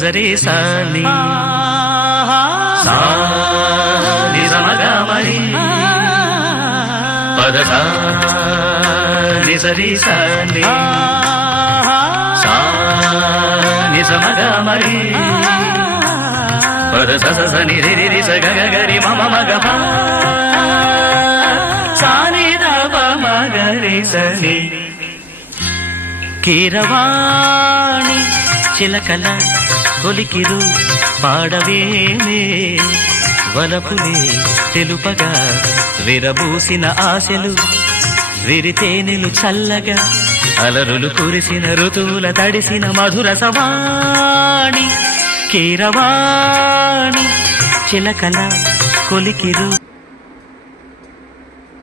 నిజరి సాని సా నిజమగమరి పద సా నిజరి సాని సా నిజమగమరి పద స స ని రి రి స గ గ రి మ మ మ గ ప సా ని ద ప మ గ రి స ని కీరవాణి చిలకల కొలికిరు పాడవేమే వలపులే తెలుపగా విరబూసిన ఆశలు విరితేనెలు చల్లగా అలరులు కురిసిన ఋతువుల తడిసిన మధుర సవాణి కీరవాణి చిలకల కొలికిరు